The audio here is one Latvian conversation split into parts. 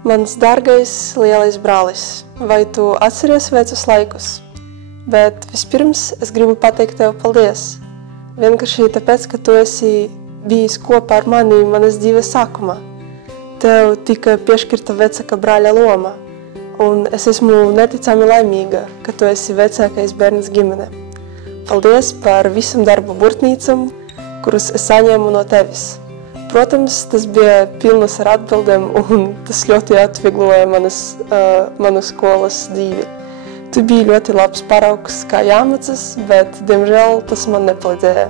Mans dārgais lielais brālis, vai tu atceries vecus laikus? Bet vispirms es gribu pateikt tev paldies. Vienkārši tāpēc, ka tu esi bijis kopā ar mani manas dzīves sākumā. Tev tika piešķirta vecāka brāļa loma, un es esmu neticami laimīga, ka tu esi vecākais bērns ģimene. Paldies par visam darbu burtnīcam, kurus es saņēmu no tevis. Protams, tas bija pilnas ar atbildēm, un tas ļoti atviegloja manu skolas dzīvi. Tu biji ļoti labs paraugs, kā jāmācās, bet, diemžēl, tas man nepalīdzēja.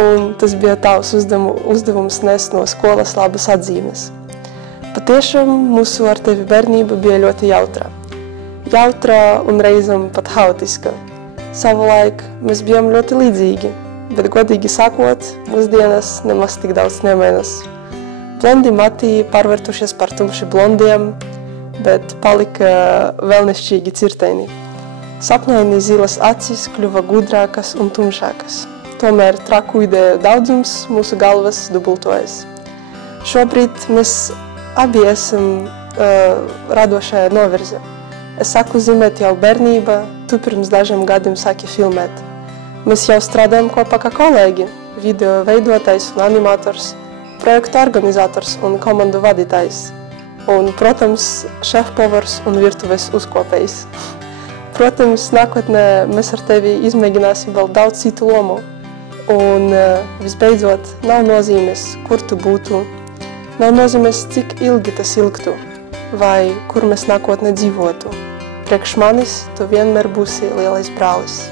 Un tas bija tavs uzdevums nest no skolas labas atzīmes. Patiešām mūsu ar tevi bērnība bija ļoti jautra. Jautra un reizam pat haotiska. Savulaik mēs bijām ļoti līdzīgi, bet godīgi sakot, mūsdienas nemaz tik daudz nemainas. Blondi mati pārvērtušies par tumši blondiem, bet palika vēlnišķīgi cirteini. Sapņaini zilas acis kļuva gudrākas un tumšākas. Tomēr traku ideju daudzums mūsu galvas dubultojas. Šobrīd mēs abi esam radošajā novirzē. Es sāku zīmēt jau bērnībā, tu pirms dažiem gadiem sāki filmēt. Mēs jau strādājam kopā kā kolēģi, video veidotājs un animators, projektu organizators un komandu vadītājs. Un, protams, šefpavars un virtuves uzkopējs. Protams, nākotnē mēs ar tevi izmēģināsim vēl daudz citu lomu. Un visbeidzot, nav nozīmes, kur tu būtu, nav nozīmes, cik ilgi tas ilgtu, vai kur mēs nākotnē dzīvotu. Priekš manis tu vienmēr būsi lielais brālis.